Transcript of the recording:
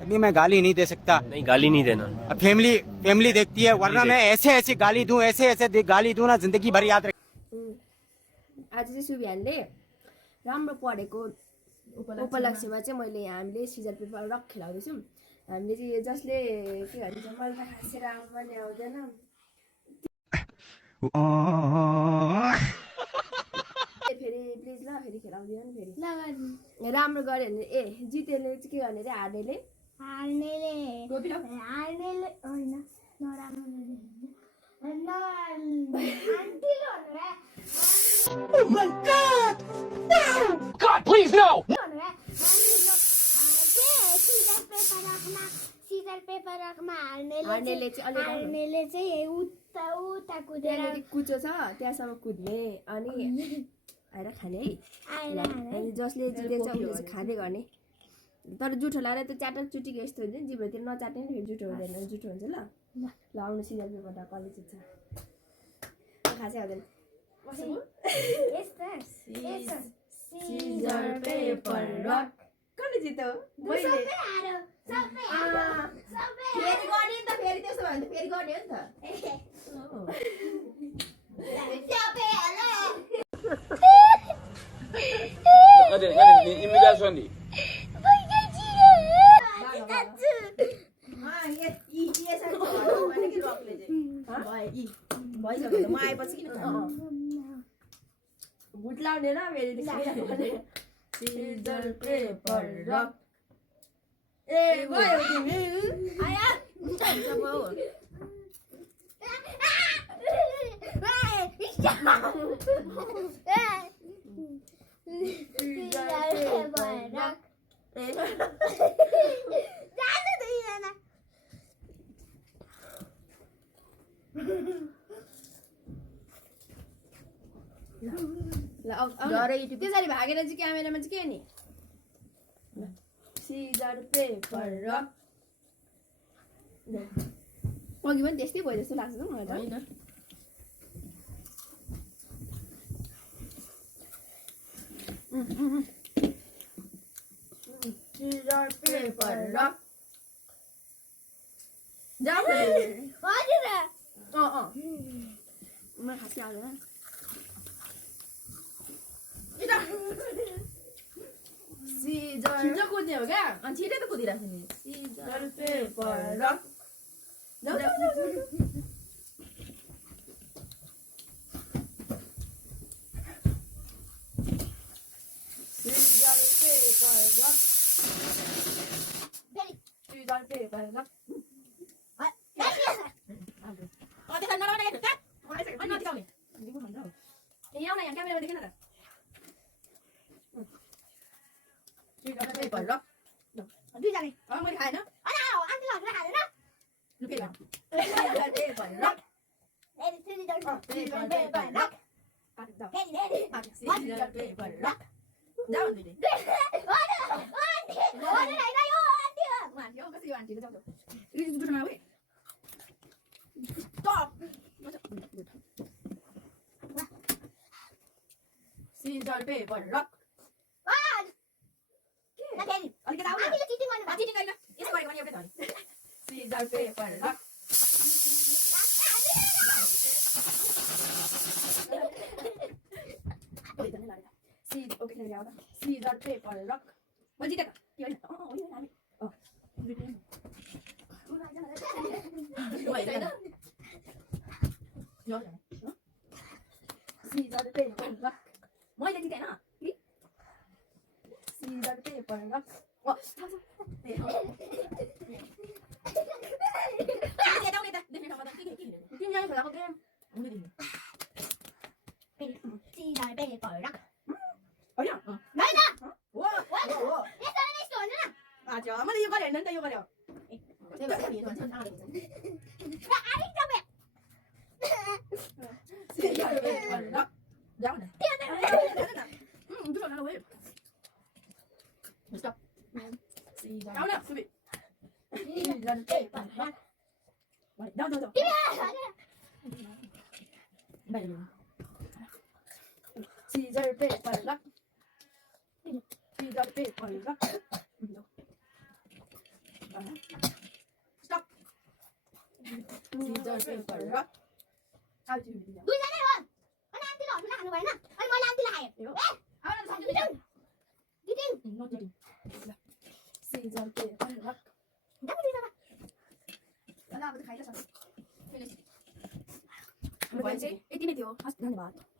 अभी मैं गाली नहीं दे सकता। नहीं गाली नहीं देना। अब फैमिली देखती है, वरना मैं ऐसे गाली दूं, ऐसे गाली दूं ना, जिंदगी भर याद रख। आज चाहिँ सुबिहानले राम्रो पढेको उपलक्ष्यमा चाहिँ मैले हामीले सिजर पेपर रक खेलाउँदैछौँ। हामीले चाहिँ जसले के भन्छ मलाई त खासै राम्रो पनि आउँदैन, फेरि प्लिज ल फेरि खेलाउँदिन नि फेरि राम्रो गऱ्यो भने जितेले चाहिँ के गर्ने रे हार्नेले होइन सिजर पेपर रकमा हार्नेले चाहिँ उता कुदेर कुचो छ त्यहाँसम्म कुद्ने अनि आएर खाने है। जसले जितेछ उसले चाहिँ खाँदै गर्ने, तर जुठो लाएर त्यो च्याटकचुटीको यस्तो हुन्छ नि, जिब्रोतिर नचाट्ने नि फेरि जुठो हुँदैन, जुठो हुन्छ। ल ल आउनु सिजर पेपर कसले जित्छ, खासै आउँदैन। सिजर पेपर रक कसले जित्यो? मैले फेरि गर्ने नि त, फेरि त्यसो भयो भने फेरि गर्ने हो नि त। म आएपछि किन भुट लाउने र फेरि सिजर पेपर रक गयो तिमी आया त्यसरी भागेर चाहिँ क्यामेरामा चाहिँ के नि सिजर पेपर रक अघि पनि त्यस्तै भयो जस्तो लाग्छ त मलाई त। सिजर पेपर रक जाऊ म खासै आउँदैन। छिटो कुद्ने हो क्या? छिटै त कुदिरहेको नि। Scissor paper rock scissor paper rock क्यामेरामा देखेन त पेपर रक दुईजना मैले खाएन scissor paper rock scissor paper rock scissor paper rock म जितेको के होइन सिजर पेपर रक मैले जितेन सिजर पेपर रक मैले यो गरेँ नि त यो गर्यो Caesar paper luck. Scissor paper rock stop scissor paper rock दुईजना हो अनि आन्टीले हजुरले खानु भएन अनि मैले आन्टीलाई खाएँ दिदिङ सिजर पेपर रक अब त खाइला छ यति नै थियो हस् धन्यवाद